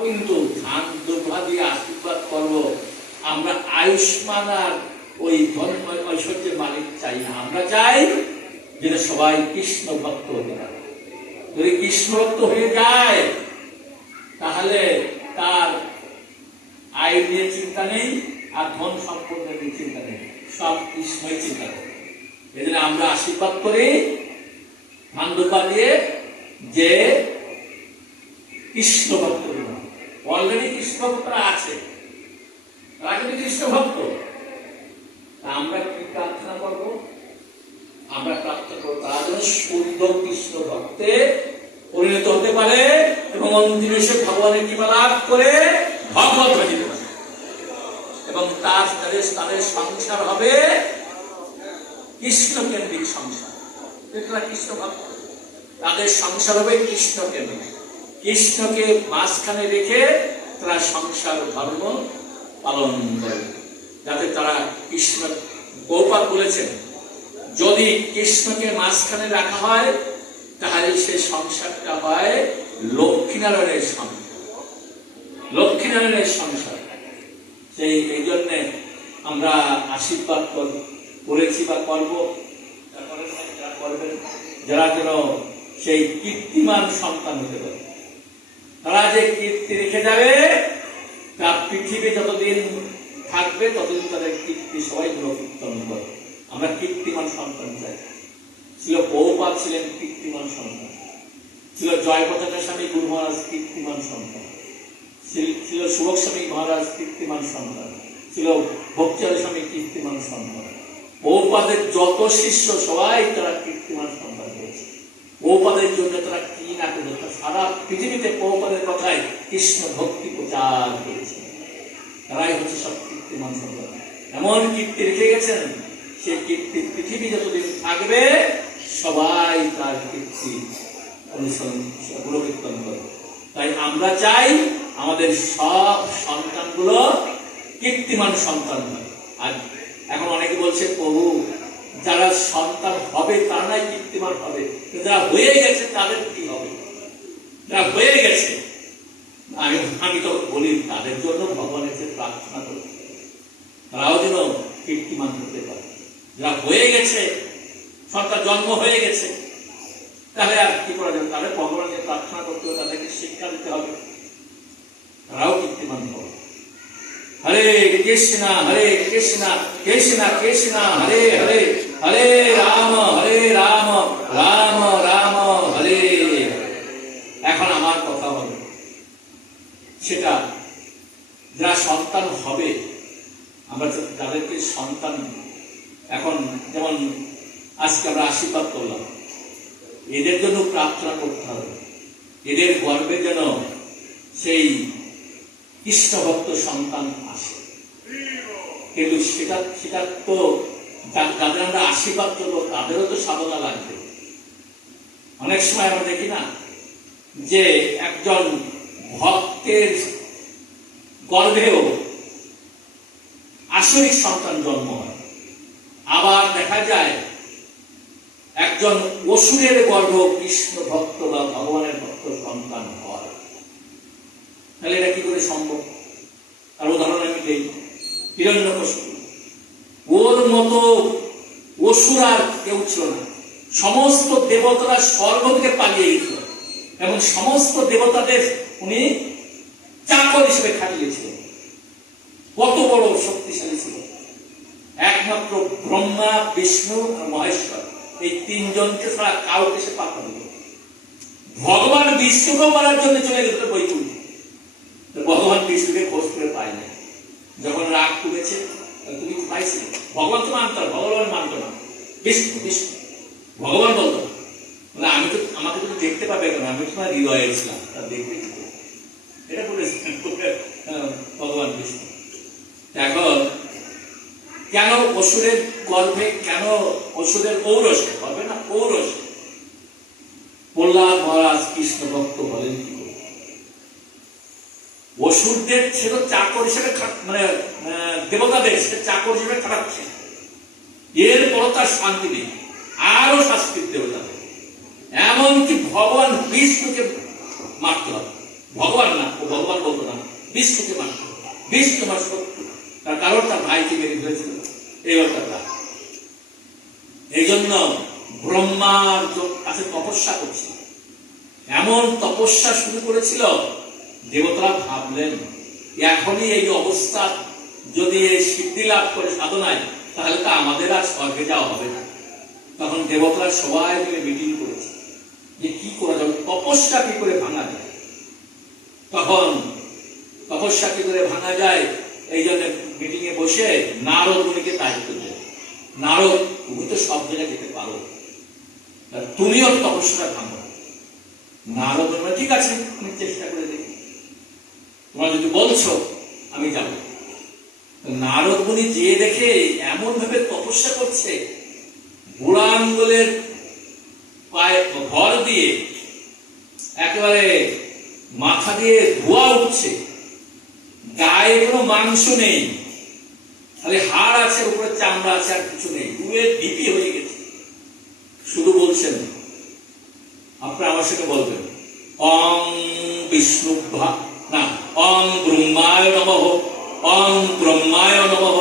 কিন্তু ধান দুর্ভা দিয়ে আশীর্বাদ করবো। আমরা আয়ুষ্মান আর ওই ধন ঐশ্বর্যের মালিক চাই না, আমরা চাই যেটা সবাই কৃষ্ণ ভক্ত হতে পারে। যদি কৃষ্ণ ভক্ত হয়ে যায় তাহলে তার আয় নিয়ে চিন্তা নেই, আর ধন সম্পদ নিয়ে চিন্তা নেই, সব কৃষ্ণই চিন্তা করে। এই জন্য আমরা আশীর্বাদ করি ধান দুর্ভা দিয়ে যে কৃষ্ণ ভক্ত। অলরেডি কৃষ্ণ ভক্তরা আছে, তারা কিন্তু কৃষ্ণ ভক্ত। আমরা কি প্রার্থনা করবো? আমরা প্রার্থনা করবো তারা যেন শুদ্ধ কৃষ্ণ ভক্তে পরিণত হতে পারে এবং অন্তিম এসে ভগবানের কৃপা লাভ করে ভগবত হয়ে যেতে পারে, এবং তাদের সংসার হবে কৃষ্ণ কেন্দ্রিক সংসার। কৃষ্ণ ভক্ত, তাদের সংসার হবে কৃষ্ণ কেন্দ্রিক। কৃষ্ণকে মাঝখানে রেখে তারা সংসার ধর্ম পালন করে, যাতে তারা কৃষ্ণ। গৌপাল বলেছেন যদি কৃষ্ণকে মাঝখানে রাখা হয় তাহলে সে সংসারটা হয় লক্ষ্মীনারায়ণের সংসার, লক্ষ্মীনারায়ণের সংসার। এই জন্যে আমরা আশীর্বাদ করেছি বা করবো, করবেন যারা যেন সেই কীর্তিমান সন্তান হতে পারে। তারা যে কীর্তি রেখে যাবে, তার পৃথিবী যতদিন থাকবে ততদিন তাদের কীর্তি সবাই গুণকীর্তন করে। আমরা কীর্তিমান সন্তান চাই। ছিল বহুপাত ছিলেন কীর্তিমান সন্তান, ছিল জয়প্রতাপ স্বামী গুরু মহারাজ কীর্তিমান সন্তান, ছিল সুভক স্বামী মহারাজ কীর্তিমান সন্তান, ছিল ভক্তিলাল স্বামী কীর্তিমান সন্তান। বহুপাদের যত শিষ্য সবাই তারা কীর্তিমান সন্তান হয়েছে। বহুপাদের জন্য তারা কি না করতো, সারা পৃথিবীতে বহুপাদের কথায় কৃষ্ণ ভক্তি প্রচার করেছে। তারাই হচ্ছে সব কীর্তিমান সন্তান। এমন কীর্তি রেখে গেছেন, সে কীর্তি পৃথিবী যতদিন থাকবে সবাই তার কীর্তি অনুসরণ গুণকীর্তন করবে। তাই আমরা চাই আমাদের সব সন্তানগুলো কীর্তিমান সন্তান হয়। আর এখন অনেকে বলছে প্রভু যারা সন্তান হবে তারা নাই কীর্তিমান হবে, যারা হয়ে গেছে তাদের কি হবে? যারা হয়ে গেছে আমি তো বলি তাদের জন্য ভগবানের কাছে প্রার্থনা করতে, তারাও যেন কীর্তিমান হতে পারে। যারা হয়ে গেছে, সন্তান জন্ম হয়ে গেছে, তাহলে আর কি করা যাবে? তাহলে ভগবানকে প্রার্থনা করতে হবে, তাদেরকে শিক্ষা দিতে হবে, তারাও কীর্তিমান হবে। হরে কৃষ্ণ কৃষ্ণ কৃষ্ণ হরে হরে, হরে রাম রাম রাম হরে। এখন আমার কথা হবে সেটা যারা সন্তান হবে, আমরা যাদেরকে সন্তান এখন যেমন আজকে আমরা আশীর্বাদ করলাম, এদের জন্য প্রার্থনা করতে হবে, এদের গর্বে যেন সেই কৃষ্ণ ভক্ত সন্তান আসে। কিন্তু সেটা তো যাদের আমরা আশীর্বাদ করবো তাদেরও তো সাধনা লাগবে। অনেক সময় আমরা দেখি না যে একজন ভক্তের গর্ভেও আসরিক সন্তান জন্ম হয়, আবার দেখা যায় একজন অসুরের গর্ভ কৃষ্ণ ভক্ত বা ভগবানের ভক্ত সন্তান হয়। তাহলে এটা কি করে সম্ভব? তার উদাহরণ আমি দিই, হিরণ্যকশিপু। ওর মতো অসুর আর কেউ ছিল না। সমস্ত দেবতারা স্বর্গ থেকে পালিয়ে গেছিল এবং সমস্ত দেবতাদের উনি চাকর হিসেবে খাটিয়েছিলেন। কত বড় শক্তিশালী ছিল! একমাত্র ব্রহ্মা, বিষ্ণু আর মহেশ্বর, এই তিনজনকে ছাড়া কাউকে সে পাত্তা দিল। ভগবান বিষ্ণুকে মারার জন্য চলে গেছিল বৈকুণ্ঠে। ভগবান বিষ্ণুকে খোঁজ করে পায় না। যখন রাগ করেছে, তুমি পাইছিলে, ভগবান তো মানত, ভগবান মানত না, বিষ্ণু বিষ্ণু ভগবান বলতো আমি তো, আমাকে তুমি দেখতে পাবে কেন, আমি তোমার হৃদয়ে ছিলাম, তা দেখবে কি? এটা বলেছে ভগবান বিষ্ণু। এখন কেন অসুরের গর্ভে, কেন অসুরের ঔরসে, গর্ভে না ঔরসে প্রহ্লাদ মহারাজ কৃষ্ণ ভক্ত বলেন কি করে? অসুরদের সে তো চাকর হিসেবে, মানে দেবতাদের সে চাকর হিসেবে খাটাচ্ছে, এরপরও তার শান্তি নেই, আরো শাস্তির দেবতা। এমনকি ভগবান বিষ্ণুকে মারতে হবে, ভগবান না, ও ভগবান হতো না, বিষ্ণুকে মানত। বিষ্ণু আমার শত্রু, তার কারণ তার ভাইকে মেরে ফেলেছিল, এই ব্যাপারটা। এই জন্য ব্রহ্মার কাছে তপস্যা করছিল, এমন তপস্যা শুরু করেছিল, দেবতারা ভাবলেন এখনই এই অবস্থা যদি সিদ্ধি লাভ করে সাধনায়, তাহলে তো আমাদের আর স্বর্গে যাওয়া হবে না। তখন দেবতারা সবাই মিলে মিটিং করেছে যে কি করা যাবে, তপস্যা কি করে ভাঙা যায়। তখন তপস্যা কি করে ভাঙা যায়, এই জন্য মিটিং এ বসে নারদ মুনিকে দায়িত্ব দেয়, নারদ তুমি তো সব জায়গায় যেতে পারো, তুমিও তপস্যা ভাঙো। নারদ মুনি ঠিক আছে, আমি চেষ্টা করে দেখি, তোমরা যদি বলছো আমি যাব। নারদ মুনি যেয়ে দেখে এমন ভাবে তপস্যা করছে, বুড়া আঙ্গুলের পায়ে ঘর দিয়ে একেবারে মাথা দিয়ে ধোয়া উঠছে, গায়ে কোনো মাংস নেই, খালি হাড় আছে, উপরে চামড়া আছে, আর কিছু নেই, পুরো ডিপি হয়ে গেছে। শুধু বলছেন, আপনারা আমার সাথে বলবেন অং বিষ্ণু না অং ব্রহ্মায় নমঃ, অং ব্রহ্মায় নমঃ,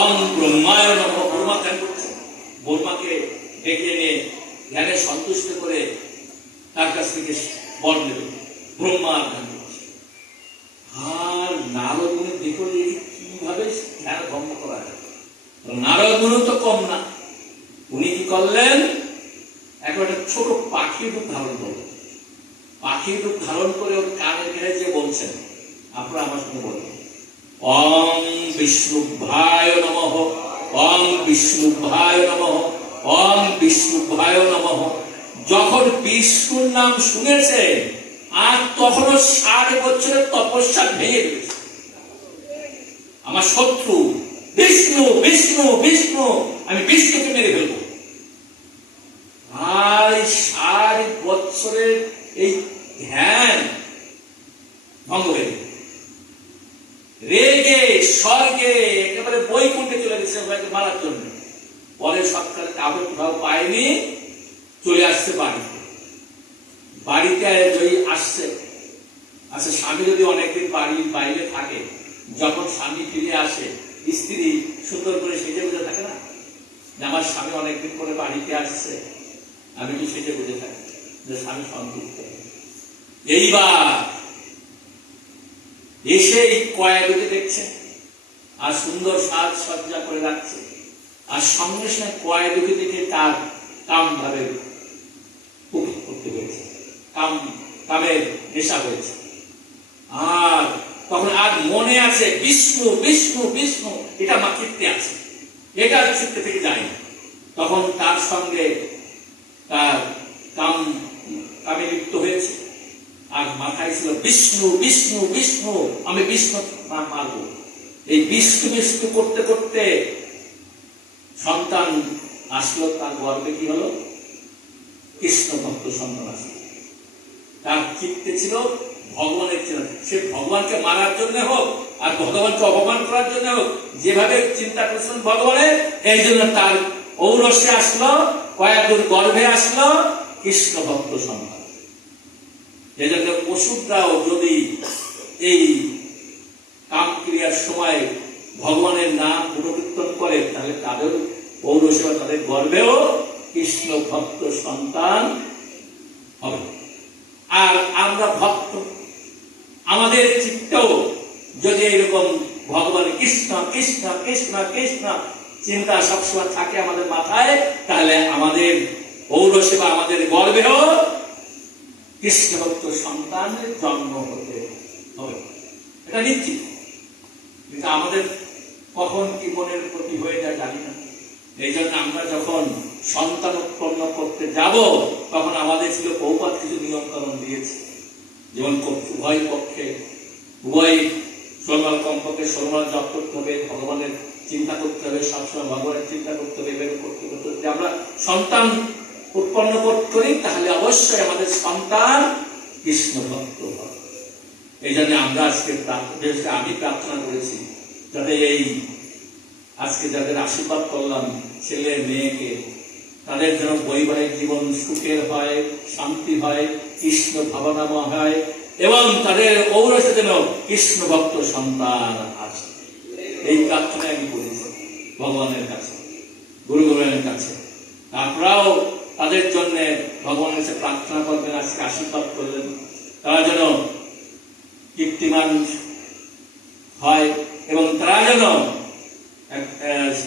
অং ব্রহ্মায় নমঃ। ব্রহ্মা ধ্যান করছেন, ব্রহ্মাকে ডেকে এনে ধ্যানে সন্তুষ্ট করে তার কাছ থেকে বর নেবে, ব্রহ্মা ধ্যান করছে। আর নারদ মুনি দেখো কিভাবে ধ্যান ভঙ্গ করা যায়। নারদ মুনি তো কম না, উনি কি করলেন, একটা ছোট পাখির রূপ ধারণ করলেন। পাখির রূপ ধারণ করে ওর কানের ঘেরে যে বলছেন, আপনারা আমার সঙ্গে বলবেন অং বিষ্ণুভায় নমঃ, অং বিষ্ণুভায় নমঃ, অং বিষ্ণুভায় নমঃ। যখন বিষ্ণুর নাম শুনেছে, আর তখনও 60 বছরের তপস্যা ভেঙে গেছে। আমার শত্রু বিষ্ণু, বিষ্ণু, বিষ্ণু, আমি বিষ্ণুকে মেরে ফেলবো। আর 60 বছরের এই ধ্যান ভঙ্গ হয়ে রেগে স্বর্গে একেবারে বৈকুণ্ঠে চলে গেছে সবাইকে মারার জন্য। পরে সরকার আবির্ভাব পায়নি, চলে আসছে বাড়িতে। বাড়িতে যদি আসছে, আচ্ছা স্বামী যদি অনেকদিন বাড়ির বাইরে থাকে, যখন স্বামী ফিরে আসে, স্ত্রী সুন্দর করে সেজে বুঝে থাকে না, যে আমার স্বামী অনেকদিন পরে বাড়িতে আসছে, আমি কি সেজে বুঝে থাকি, যে স্বামী সন্তুষ্ট। এইবার এসে কয়েকদিকে দেখছে, আর সুন্দর সাজ সজ্জা করে রাখছে, আর সঙ্গে সঙ্গে কয়েকদিকে দেখে তার কাম ভাবে করতে হয়েছে, কামের নেশা হয়েছে। আর তখন আর মনে আছে বিষ্ণু, বিষ্ণু, বিষ্ণু, এটা আমার চিত্তে আছে, এটা চিত্তে থেকে যায়নি। তখন তার সঙ্গে তার কামে লিপ্ত হয়েছে, আর মাথায় ছিল বিষ্ণু, বিষ্ণু, বিষ্ণু, আমি বিষ্ণু মারব। এই বিষ্ণু বিষ্ণু করতে করতে সন্তান আসলো, তার গর্বে কি হলো, কৃষ্ণ ভক্ত সন্তান আসলো। তার চিত্তে ছিল ভগবানের চিন্তা, সে ভগবানকে মারার জন্য হোক আর ভগবানকে অপমান করার জন্য হোক, যেভাবে চিন্তা করছেন ভগবানের, এই জন্য তার ঔরসে আসলো, কয়েকদূর গর্ভে আসলো কৃষ্ণ ভক্ত সন্তান। এই জন্য পশুরাও যদি এই কাম ক্রিয়ার সময় ভগবানের নাম গুণকীর্তন করে, তাহলে তাদের ঔরসে বা তাদের গর্ভেও কৃষ্ণ ভক্ত সন্তান হবে। আর আমরা ভক্ত, আমাদের চিত্তেও যদি এরকম ভগবানের কৃষ্ণ কৃষ্ণ কৃষ্ণ কৃষ্ণ চিন্তা সবসময় থাকে আমাদের মাথায়, তাহলে আমাদের ঔরসে বা আমাদের গর্ভেও কৃষ্ণ ভক্ত সন্তানের জন্ম হতে হবে, এটা নিশ্চিত। কিন্তু আমাদের কখন কি মনের প্রতি হয়ে যায় জানি না। এই জন্য আমরা যখন সন্তান উৎপন্ন করতে যাব, তখন আমাদের ছিল বহুপাত কিছু নিয়ম কানুন দিয়েছে, যেমন উভয় পক্ষে উভয় কমপক্ষে 16 মাস জপ করতে হবে, ভগবানের চিন্তা করতে হবে, সবসময় ভগবানের চিন্তা করতে হবে, এভাবে করতে করতে যদি আমরা সন্তান উৎপন্ন করি, তাহলে অবশ্যই আমাদের সন্তান কৃষ্ণ ভক্ত হবে। এই জন্য আমরা আজকে আমি প্রার্থনা করেছি, যাতে এই আজকে যাদের আশীর্বাদ করলাম ছেলে মেয়েকে, তাদের যেন বৈবাহিক জীবন সুখের হয়, শান্তি হয়, কৃষ্ণ ভাবনাময় হয়, এবং তাদের ঔরসে যেন কৃষ্ণ ভক্ত সন্তান আছে। এই প্রার্থনা আমি করেছি ভগবানের কাছে, গুরু গোবিন্দের কাছে। আপনারাও তাদের জন্য ভগবানের কাছে প্রার্থনা করবেন, আজকে আশীর্বাদ করবেন, তারা যেন কীর্তিমান হয় এবং তারা যেন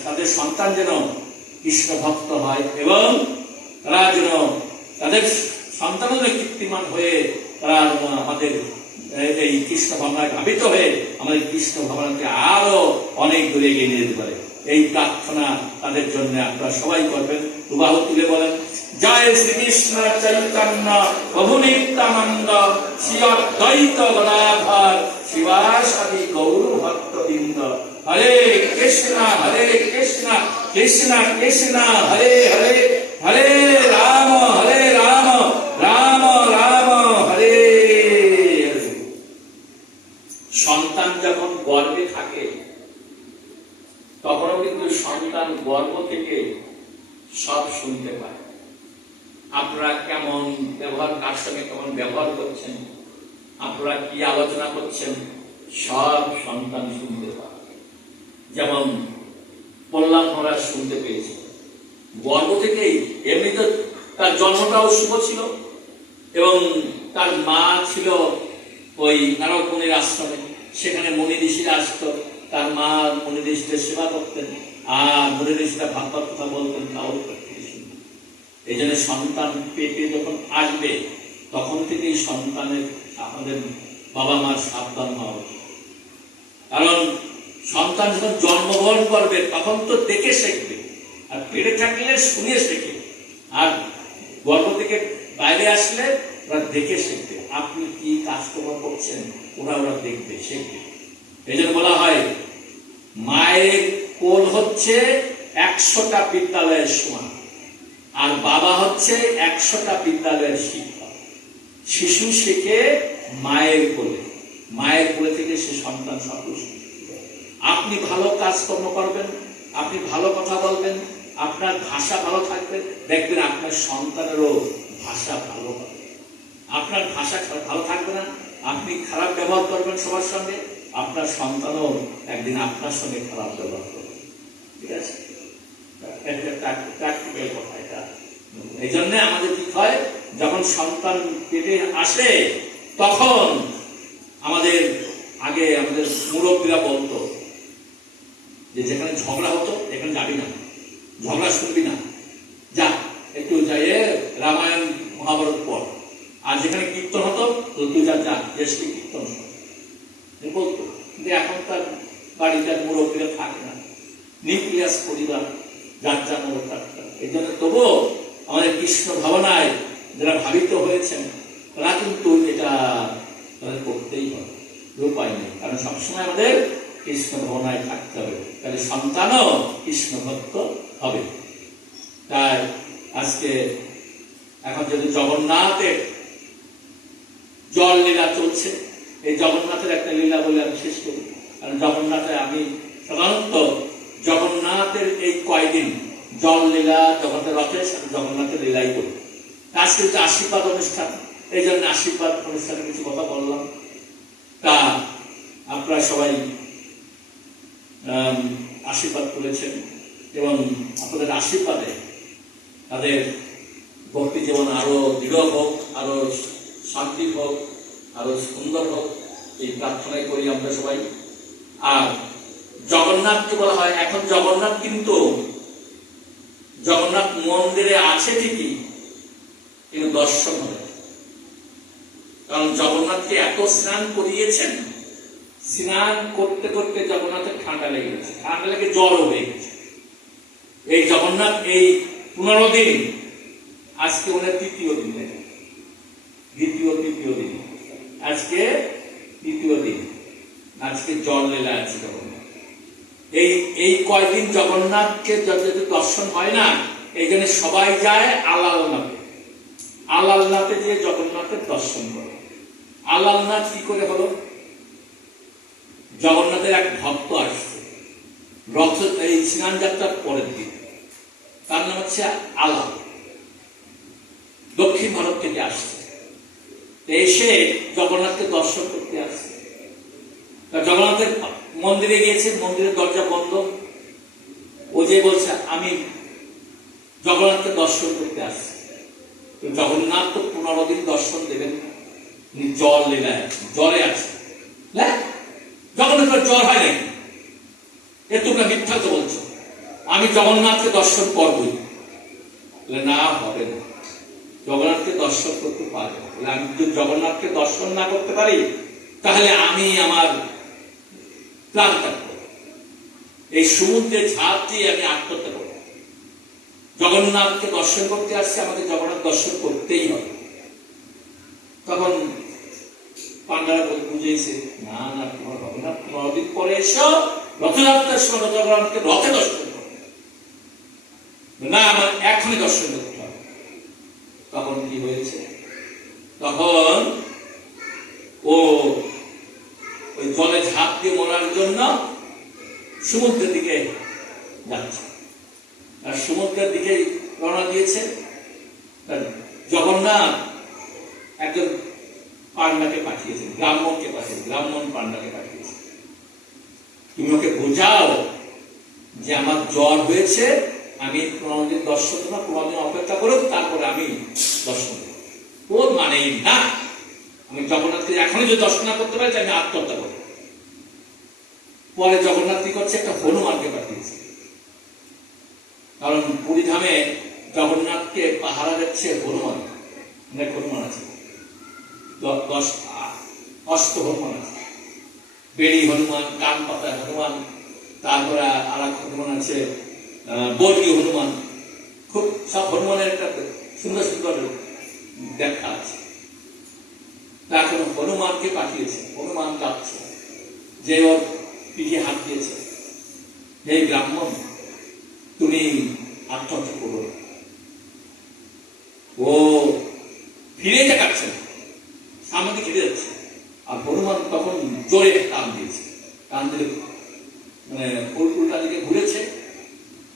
তাদের সন্তান যেন কৃষ্ণ ভক্ত হয় এবং তারা যেন তাদের সন্তানও কীর্তিমান হয়ে তারা আমাদের এই কৃষ্ণ ভাবনায় ভাবিত হয়ে আমাদের কৃষ্ণ ভাবনাকে আরো অনেক দূরে এগিয়ে নিয়ে যেতে পারে। এই প্রার্থনা তাদের জন্য আপনারা সবাই করবেন। দুবাহু তুলে বলেন, জয় শ্রীকৃষ্ণ চৈতন্য প্রভু নিত্যানন্দ শ্রী অদ্বৈত গদাধর শিবাসাদি গৌর ভক্তবৃন্দ। হরে কৃষ্ণ কৃষ্ণ কৃষ্ণ হরে হরে, হরে রাম রাম রাম হরে। সন্তান যখন গর্ভে থাকে তখনও কিন্তু সন্তান গর্ভ থেকে সব শুনতে পায়। আপনারা কেমন ব্যবহার, কার সঙ্গে কেমন ব্যবহার করছেন, আপনারা কি আলোচনা করছেন, সব সন্তান শুনতে পায়। যেমন বললাম, আমরা শুনতে পেয়েছি গর্ভ থেকেই। এমনি তো তার জন্মটাও শুভ ছিল এবং তার মা ছিল ওই নারদ মুনির আশ্রমে, সেখানে মুনি ঋষিরা আসতো, তার মা মুনি ঋষিদের সেবা করতেন আর মুনি ঋষিরা ভাগবত কথা বলতেন, তাও করতেন। এই জন্য সন্তান পেটে যখন আসবে তখন থেকেই সন্তানের আমাদের বাবা মার সাবধান হওয়া উচিত। কারণ সন্তান যখন জন্মগ্রহণ করবে তখন তো দেখে শিখবে, আর পেটে থাকলে শুনে শেখে, আর গর্ভ থেকে বাইরে আসলে ওরা দেখে শিখবে। আপনি কি কাজকর্ম করছেন ওরা দেখবে, শিখবে। এই জন্য বলা হয় মায়ের কোল হচ্ছে 100টা বিদ্যালয়ের সমান, আর বাবা হচ্ছে 100টা বিদ্যালয়ের শিক্ষক। শিশু শেখে মায়ের কোলে, মায়ের কোলে থেকে সে সন্তান সব শিখবে। আপনি ভালো কাজকর্ম করবেন, আপনি ভালো কথা বলবেন, আপনার ভাষা ভালো থাকবে, দেখবেন আপনার সন্তানেরও ভাষা ভালো হবে। আপনার ভাষা ভালো থাকবে না, আপনি খারাপ ব্যবহার করবেন সবার সঙ্গে, আপনার সন্তানও একদিন আপনার সঙ্গে খারাপ ব্যবহার করবে। ঠিক আছে, প্র্যাকটিক্যাল কথা এটা। এই জন্য আমাদের কি হয়, যখন সন্তান পেটে আসে তখন আমাদের আগে আমাদের মুরব্বীরা বলতো যে যেখানে ঝগড়া হতো এখানে যাবি না, ঝগড়া শুনবি না, যা একটু যাই রামায়ণ মহাভারত পড়। আর যেখানে কীর্তন হতো তুই যা দেশকে কীর্তন বলতো। কিন্তু এখন তার বাড়িটার মুরব্বীরা থাকে না, নিউক্লিয়াস পরিবার, যার যার মতো থাকতে। এই জন্য তবুও আমাদের কৃষ্ণ ভাবনায় যারা ভাবিত হয়েছেন তারা কিন্তু এটা তাদের করতেই হবে, উপায় নেই। কারণ সবসময় আমাদের কৃষ্ণ ভাবনায় থাকতে হবে, তাহলে সন্তানও কৃষ্ণ ভক্ত হবে। তাই আজকে এখন যদি জগন্নাথের জল লীলা চলছে, এই জগন্নাথের একটা লীলা বলে আমি শেষ করি। কারণ জগন্নাথে আমি সাধারণত জগন্নাথের এই কয়দিন জল লীলা, জগন্নাথের রথের সাথে জগন্নাথের লীলাই করি। আজকে হচ্ছে আশীর্বাদ অনুষ্ঠান, এই জন্য আশীর্বাদ অনুষ্ঠানে কিছু কথা বললাম। তা আপনারা সবাই আশীর্বাদ করেছেন এবং আপনাদের আশীর্বাদে তাদের ভক্তি জীবন আরো দৃঢ় হোক, আরো শান্তি হোক, আরো সুন্দর হোক, এই প্রার্থনাই করি আমরা সবাই। আর জগন্নাথকে বলা হয়, এখন জগন্নাথ কিন্তু জগন্নাথ মন্দিরে আছে ঠিকই, কিন্তু দর্শন হবে। কারণ জগন্নাথকে এত স্নান করিয়েছেন, স্নান করতে করতে জগন্নাথের ঠান্ডা লেগে গেছে, ঠান্ডা লেগে জ্বরও হয়ে গেছে। এই জগন্নাথ এই 15 দিন, আজকে ওনার তৃতীয় দিন, তৃতীয় দিন, আজকে তৃতীয় দিন, আজকে জল লীলা আছে জগন্নাথ। এই কয়দিন জগন্নাথকে যদি দর্শন হয় না, এই জন্য সবাই যায় আলালনাথে। আলালনাথে যে জগন্নাথের দর্শন করে। আলালনাথ কি করে হলো? জগন্নাথের এক ভক্ত আসছে রথ, এই স্নান যাত্রার পরের দিন, তার নাম হচ্ছে আলাল, দক্ষিণ ভারত থেকে আসছে। এসে জগন্নাথকে দর্শন করতে আসছে। জগন্নাথের মন্দিরে গিয়েছে, মন্দিরের দরজা বন্ধ। ও যে বলছে আমি জগন্নাথকে দর্শন করতে আসছি। জগন্নাথ তো 15 দিন দর্শন দেবেন না, জল লীলায় জলে আছে। জগন্নাথের জ্বর হয় নাকি? এ তোমরা মিথ্যা তো বলছো, আমি জগন্নাথকে দর্শন করবই। না, হবে না, জগন্নাথকে দর্শন করতে পারবে। আমি যদি জগন্নাথকে দর্শন না করতে পারি তাহলে আমি আমার প্রাণ ত্যাগ করব, এই সমুদ্রে ঝাঁপ দিয়ে আমি আত্মহত্যা করব। জগন্নাথকে দর্শন করতে আসছে, আমাকে জগন্নাথ দর্শন করতেই হবে। তখন পান্ডারা বুঝেছে, না না, তোমার হবে না, 15 দিন পরে এসো, রথযাত্রার সময় জগন্নাথকে রথে দর্শন করবে। না, আমার এখনই দর্শন করতে হবে। তখন কি হয়েছে? তখন ও ওই জলে ঝাঁপ দিয়ে মরার জন্য সমুদ্রের দিকে যাচ্ছে। আর সমুদ্রের দিকে রওনা দিয়েছে। জগন্নাথ একজন পান্ডাকে পাঠিয়েছেন, ব্রাহ্মণকে পাঠিয়েছে, ব্রাহ্মণ পান্ডাকে পাঠিয়েছে, তুমি ওকে বোঝাও যে আমার জ্বর হয়েছে, আমি 15 দিন দর্শন না, 15 দিন অপেক্ষা করো, তারপরে আমি দর্শন করব। ওর মানেই না, আমি জগন্নাথকে এখনই যদি দর্শন না করতে পারি আমি আত্মহত্যা করব। পরে জগন্নাথ কি করছে, একটা হনুমানকে পাঠিয়েছে। কারণ পুরীধামে জগন্নাথকে পাহারা দিচ্ছে হনুমান, অনেক হনুমান আছে, 10 হনুমান আছে। বেড়ি হনুমান, কান পাতা হনুমান, তারপরে আর এক হনুমান আছে বর্গীয় হনুমান। খুব সব হনুমানের একটা সুন্দর সুন্দর দেখা আছে। এখন হনুমানকে পাঠিয়েছে, হনুমান যাচ্ছে, যে ওর পিঠে হাত দিয়েছে, হে ব্রাহ্মণ, তুমি আত্মহত্যা করো। ও ফিরে তাকাচ্ছে না, সামনে ফিরে যাচ্ছে। আর হনুমান তখন জোরে টান দিয়েছে, টান দিলে মানে উল্টা দিকে ঘুরেছে,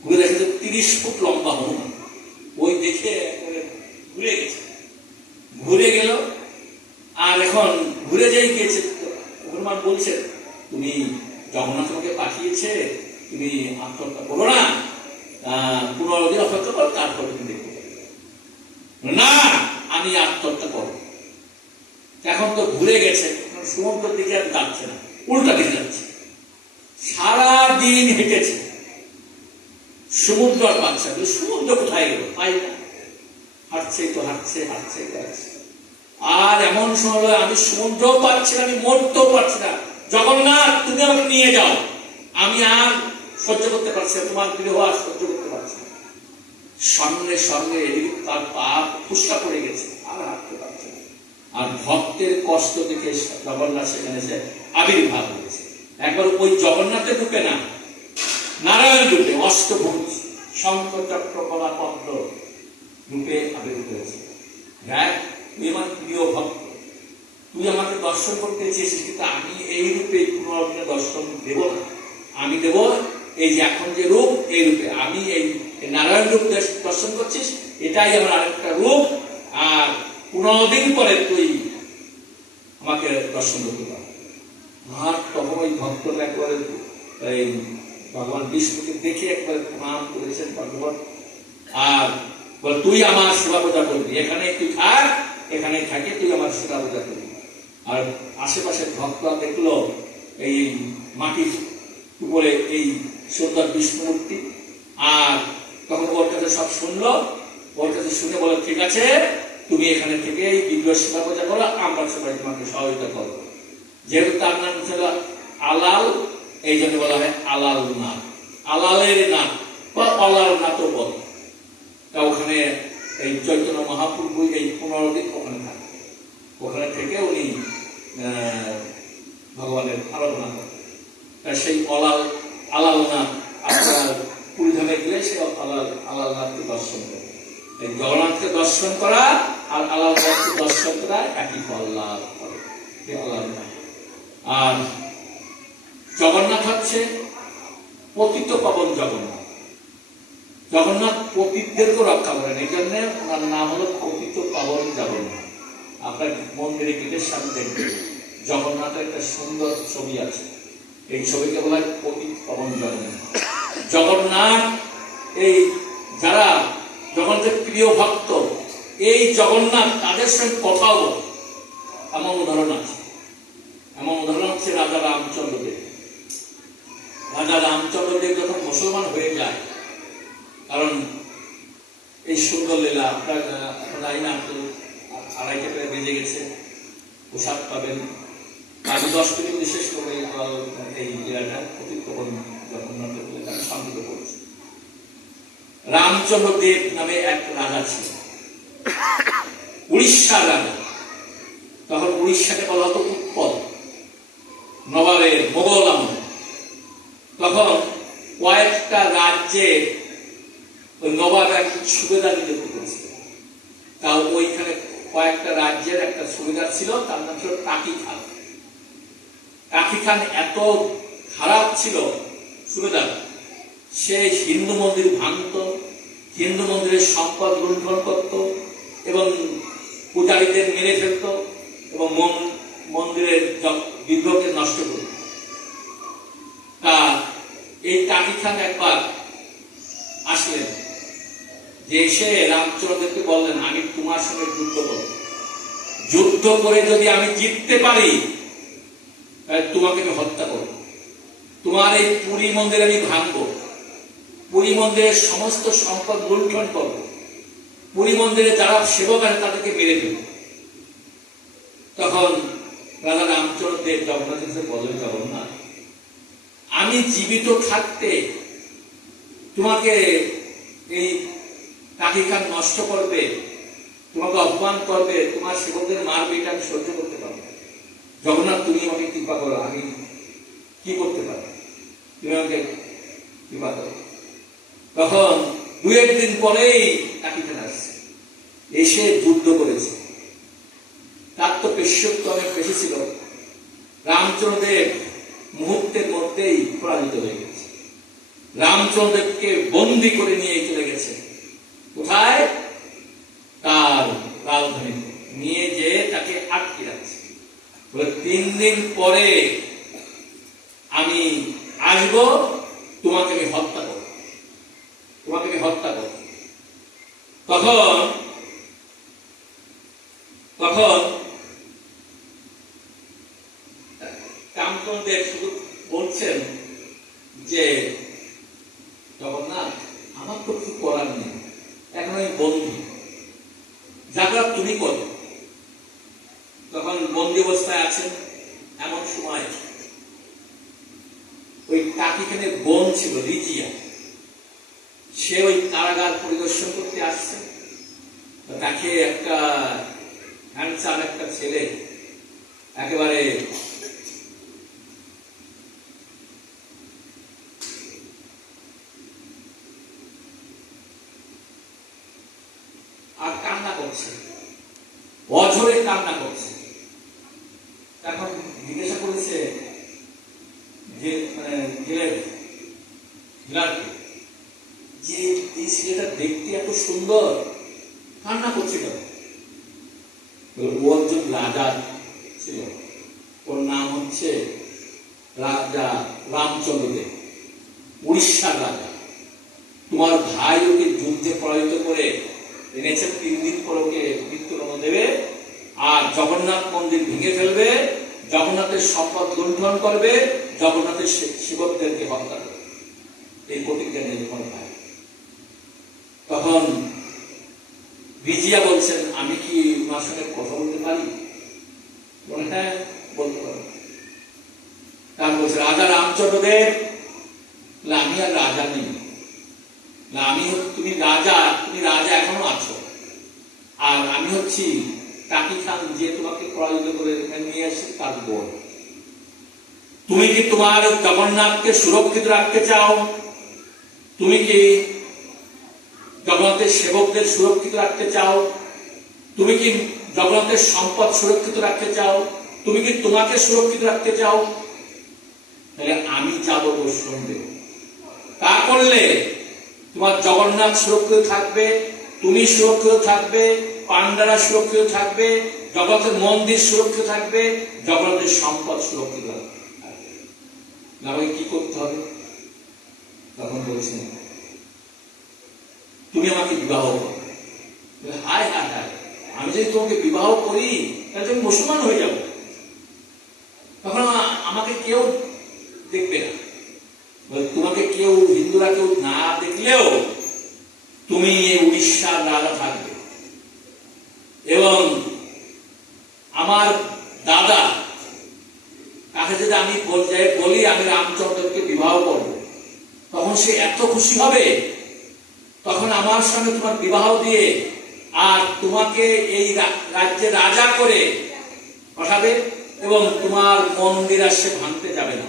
ঘুরে দেখে 30 ফুট লম্বা হনুমান। ওই দেখে ঘুরে গেছে, ঘুরে গেল। আর এখন ঘুরে যাই গিয়েছে, হনুমান বলছে, তুমি জগন্নাথ তোমাকে পাঠিয়েছে, তুমি আত্মহত্যা করো না, 15 দিন অপেক্ষা করো, তারপর তুমি দেখতে পাবে। না, আমি আত্মহত্যা করবো। এখন তো ঘুরে গেছে, সমুদ্রের দিকে আর যাচ্ছে না, উল্টা দিকে যাচ্ছে। সারাদিন হেঁটেছে, সমুদ্র আর পাচ্ছে না। সমুদ্র কোথায় গেল, পাই না, হাঁটছে তো হাঁটছে, হাঁটছে তো হাঁটছে। আর এমন সময় আমি সমুদ্রও পাচ্ছি না, আমি মরতেও পারছি না। জগন্নাথ, তুমি আমাকে নিয়ে যাও, আমি আর সহ্য করতে পারছি না, তোমার বিরহ আর সহ্য করতে পারছি না। সঙ্গে সঙ্গে তার পা ফুসকা পড়ে গেছে, আর হাঁটতে পারছে না। আর ভক্তের কষ্ট দেখে জগন্নাথ সেখানে সে আবির্ভাব হয়েছে। একবার ওই জগন্নাথের রূপে না, নারায়ণ রূপে, অষ্টভুজ, শঙ্খ চক্র কলা পদ্ম রূপে আবির্ভূত হয়েছে। দেখ, তুই আমার প্রিয় ভক্ত, তুই আমাকে দর্শন করতে চেয়েছিস, কিন্তু আমি এই রূপে পুনর্দিনে দর্শন দেব না। আমি দেব এই যে এখন যে রূপ, এই রূপে। আমি এই নারায়ণ রূপ দর্শন করছিস, এটাই আমার আরেকটা রূপ। আর 15 দিন পরে তুই আমাকে দর্শন করতে পারবি। আর তখন ওই ভক্তরা একবারে এই ভগবান বিষ্ণুকে দেখে একবার প্রণাম করেছেন ভগবান। আর বল, তুই আমার সেবা পূজা করবি, এখানে তুই থাক, এখানে থাকে তুই আমার সেবা পূজা করবি। আর আশেপাশের ভক্তরা দেখলো এই মাটির উপরে এই সুন্দর বিষ্ণু মূর্তি। আর তখন ওর কাছে সব শুনলো, ওর কাছে শুনে বলে, ঠিক আছে, তুমি এখানে থেকে এই বিগ্রহ সেবা পূজা করো, আমরা সবাই তোমাকে সহযোগিতা করবো। যেহেতু তার নাম ছিল আলাল, এই জন্য বলা হয় আলাল নাথ, আলালের নাথ বা অলাল নাথও বলে। তা ওখানে এই চৈতন্য মহাপ্রভু এই 15 দিন ওখানে থাকে, ওখানে থেকে উনি ভগবানের আরাধনা করেন। তাই সেই আলাল নাথ আপনার পুরীধামে গেলে সে আলাল নাথকে দর্শন করে। এই জগন্নাথকে দর্শন করা আর আলাল নাথকে দর্শন করা একই ফল লাভ করে। আর জগন্নাথ হচ্ছে পতিত পাবন জগন্নাথ। জগন্নাথ পতিতদেরকে রক্ষা করেন, এই জন্য ওনার নাম হলো পতিত পাবন জগন্নাথ। আপনার মন্দিরের গেটের সামনে দেখবেন জগন্নাথের একটা সুন্দর ছবি আছে। এই ছবিকে বলা হয় পতিত পাবন জগন্নাথ। জগন্নাথ, এই যারা জগন্নাথের প্রিয় ভক্ত, এই জগন্নাথ তাদের সঙ্গে কথাও বলে। এমন উদাহরণ আছে। এমন উদাহরণ হচ্ছে রাজা রামচন্দ্র দেব। রাজা রামচন্দ্র দেব যখন মুসলমান হয়ে যায়, কারণ এই সুন্দর লীলা আপনার জানি না, 2:30 বেজে গেছে, প্রসাদ পাবেন। আমি 10 মিনিট বিশেষ করে এই লীলাটা প্রতিক্রমণ জগন্নাথের আমি শান্তিতে পড়েছি। রামচন্দ্র দেব নামে এক রাজা ছিল, উড়িষ্যার রাজা। তখন উড়িষ্যাকে বলা হতো উৎপল, নবাবের মোগল আমলে। তখন কয়েকটা রাজ্যে ওই নবাব এক সুবেদার নিযুক্ত করেছিল। তাও ওইখানে কয়েকটা রাজ্যের একটা সুবেদার ছিল, তার নাম ছিল টাকি খান। টাকি খান এত খারাপ ছিল সুবেদার, সে হিন্দু মন্দির ভাঙত, হিন্দু মন্দিরের সম্পদ লুণ্ঠন করত এবং পূজারীদের মেরে ফেলত এবং মন্দিরের বিগ্রহকে নষ্ট করত। তা এই টাকি খান একবার আসলেন, যে এসে রামচন্দ্রকে বললেন, আমি তোমার সঙ্গে যুদ্ধ করব, যুদ্ধ করে যদি আমি জিততে পারি তাহলে তোমাকে আমি হত্যা করব, তোমার এই পুরী মন্দির আমি ভাঙবো, পুরী মন্দিরের সমস্ত সম্পদ লুণ্ঠন করবো, পুরী মন্দিরে যারা সেবক আছে তাদেরকে মেরে দেব। তখন রাজা রামচন্দ্র দেব জগন্নাথ বললেন, জগন্নাথ, আমি জীবিত থাকতে তোমাকে এই টাকি খান নষ্ট করবে, তোমাকে অপমান করবে, তোমার সেবকদের মারবে, এটা আমি সহ্য করতে পারবো। জগন্নাথ, তুমি আমাকে কৃপা করো, আমি কি করতে পারবো, তুমি আমাকে কৃপা করো। তখন 2-1 দিন পরেই টাকি খান আসছে, এসে যুদ্ধ করেছে। তার তো পেশ্যত্ব অনেক বেশি ছিল। রামচন্দ্রদেব মুহূর্তের মধ্যেই পরাজিত হয়ে গেছে। রামচন্দ্রদেবকে বন্দী করে নিয়ে চলে গেছে কোথায়? তার রাজধানী নিয়ে যেয়ে তাকে আটকে রাখছে। 3 দিন পরে আমি আসবো, তোমাকে আমি হত্যা করব, তোমাকে আমি হত্যা করব। তখন রামচন্দ্রদেব শুধু বলছেন যে, জগন্নাথ, আমার তো কিছু করার নেই, এখন আমি বন্দী, যারা তুমি করো। তখন বন্দী অবস্থায় আছেন, এমন সময় ওই টাকিখানে বোন ছিল রিজিয়া, সে ওই কারাগার পরিদর্শন করতে আসছে। তাকে একটা হ্যান্ডসাম একটা ছেলে একেবারে আর কান্না করছে, অঝরে কান্না করছে। এখন জিজ্ঞাসা করেছে যে যে এই ছেলেটা দেখতে এত সুন্দর, কান্না করছে কেন? ও একজন রাজা ছিল, ওর নাম হচ্ছে রাজা রামচন্দ্র দেব, উড়িষ্যার রাজা। তোমার ভাই ওকে যুদ্ধে পরাজিত করে এনেছে, 3 দিন পর ওকে মৃত্যুদণ্ড দেবে, আর জগন্নাথ মন্দির ভেঙে ফেলবে, জগন্নাথের সম্পদ লুণ্ঠন করবে, জগন্নাথের সেবকদেরকে হত্যা করবে। এই প্রতিজ্ঞা নিয়ে যখন ভাই, তখন বিজিয়া বলছেন, আমি কি ওনার সঙ্গে কথা বলতে পারি? হ্যাঁ, বলতে পারি। তার বলছে, রাজা রামচন্দ্র দেব, আমি আর রাজা নেই, তুমি রাজা, তুমি রাজা এখনো আছো, আর আমি হচ্ছি টাকি খান, যে তোমাকে পরাজিত করে নিয়ে আসছে তার বোন। তুমি কি তোমার জগন্নাথকে সুরক্ষিত রাখতে চাও? তুমি কি জগন্নাথের সেবকদের সুরক্ষিত রাখতে চাও? তুমি কি জগন্নাথের সম্পদ সুরক্ষিত রাখতে চাও? তুমি কি তোমাকে সুরক্ষিত রাখতে চাও? তাহলে আমি যা বলবো শুনবে। তা করলে তোমার জগন্নাথ সুরক্ষিত থাকবে, তুমি সুরক্ষিত থাকবে, পান্ডারা সুরক্ষিত থাকবে, জগতের মন্দির সুরক্ষিত থাকবে, জগতের সম্পদ সুরক্ষিত থাকবে। আমাকে কি করতে হবে? তখন বলছেন, তুমি আমাকে বিবাহ করো। হায় হায় হায়, আমি যদি তোমাকে বিবাহ করি তাহলে তুমি মুসলমান হয়ে যাবো, তখন আমাকে কেউ দেখবে না। তোমাকে কেউ, হিন্দুরা কেউ না দেখলেও তুমি এই উড়িষ্যার রাজা থাকবে। এবং আমার দাদা কাছে যদি আমি বলি আমি রামচন্দ্রকে বিবাহ করব, তখন সে এত খুশি হবে, তখন আমার সঙ্গে তোমার বিবাহ দিয়ে আর তোমাকে এই রাজ্যে রাজা করে পাঠাবে, এবং তোমার মন্দির আর সে ভাঙতে যাবে না,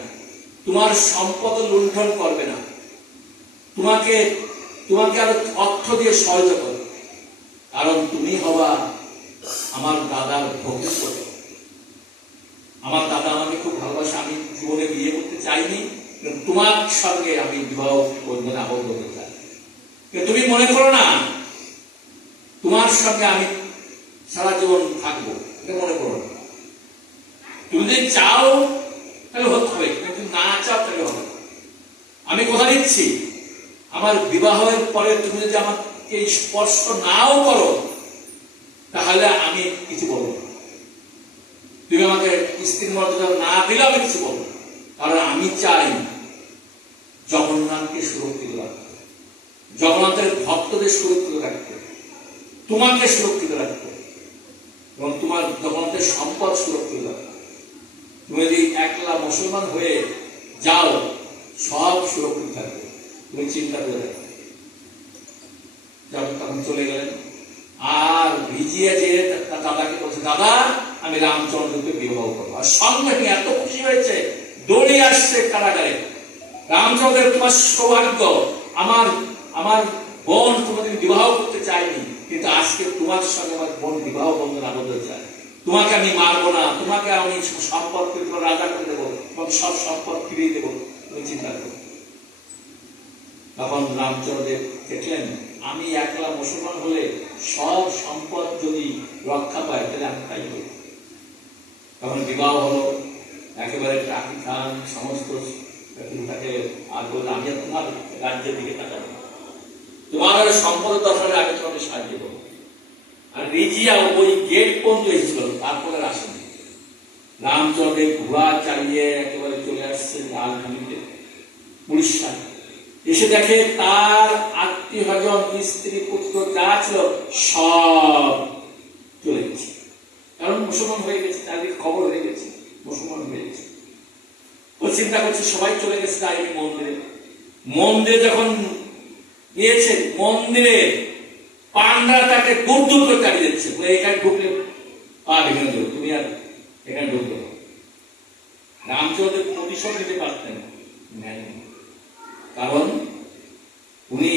তোমার সম্পদ লুণ্ঠন করবে না, তোমাকে আরো অর্থ দিয়ে সহায়তা করবে, কারণ তুমি হবা আমার দাদার ভবিষ্যৎ। আমার দাদা আমাকে খুব ভালোবাসে, আমি জীবনে বিয়ে করতে চাইনি, তোমার সঙ্গে আমি বিবাহ বন্ধনে আবদ্ধ হতে চাই। তুমি মনে করো না তোমার সঙ্গে আমি সারা জীবন থাকবো, এটা মনে করো না। তুমি যদি চাও তাহলে হতে হবে, কিন্তু না চাও তাহলে হবে। আমি কথা দিচ্ছি, আমার বিবাহের পরে তুমি যদি আমাকে স্পর্শ নাও করো তাহলে আমি কিছু বলবো না। তুমি আমাকে স্ত্রীর মর্যাদা না দিলে আমি কিছু বলবো না, কারণ আমি চাই জগন্নাথকে সুরক্ষিত রাখতে, জগন্নাথের ভক্তদের সুরক্ষিত রাখতে, তোমাকে সুরক্ষিত রাখতে, এবং তোমার জগন্নাথের সম্পদ সুরক্ষিত রাখতে। তুমি যদি একলা মুসলমান হয়ে যাও সব সুরক্ষিত থাকবে, তুমি চিন্তা করে রাখবে। তখন চলে গেলেন, আর ভিজিয়ে যে দাদাকে বলছে, দাদা আমি রামচন্দ্রকে বিবাহ করবো। আর সঙ্গে এত খুশি হয়েছে, দৌড়ে আসছে কারাগারে। রামচন্দ্রের তোমার সৌভাগ্য, আমার বোন তোমাদের বিবাহ করতে চাইনি, কিন্তু আজকে তোমার সঙ্গে আমার বোন বিবাহ বন্ধন আবদ্ধ চায়। তোমাকে আমি মারবো না, তোমাকে আমি সম্পদ রাজা করে দেবো, তোমাকে সব সম্পদ ফিরিয়ে দেবো, তুমি চিন্তা করো। তখন রামচন্দ্র দেখলেন আমি একলা মুসলমান হলে সব সম্পদ যদি রক্ষা পায় তাহলে আমি তাই করি। তখন বিবাহ হলো, একেবারে ট্রাফিক খান সমস্ত তাকে আর বললে, আমি তোমার রাজ্যের দিকে তাকাবো, তোমার সম্পদ দরকারে আমি তোমাকে সাহায্য করবো। আর রিজিয়া ওই গেট পর্যন্ত এসেছিল, তারপরে আসেনি। রামচন্দ্রের ঘোড়া চালিয়ে একেবারে চলে আসছে রাজধানীতে উড়িষ্যা। এসে দেখে তার আত্মীয় স্বজন, স্ত্রী, পুত্র যা ছিল সব চলে গেছে, কারণ মুসলমান হয়ে গেছে, চারিদিকে খবর হয়ে গেছে মুসলমান হয়ে গেছে। ও চিন্তা করছে সবাই চলে গেছে, তাই মন্দিরে যখন গিয়েছে, মন্দিরে পান্ডা তাকে দূর দূর করে তাড়িয়ে দিচ্ছে, এখানে ঢুকলে পা ভেঙে দেবো, তুমি আর এখানে ঢুকবে। রামচন্দ্র প্রতিশোধ নিতে পারতেন, কারণ উনি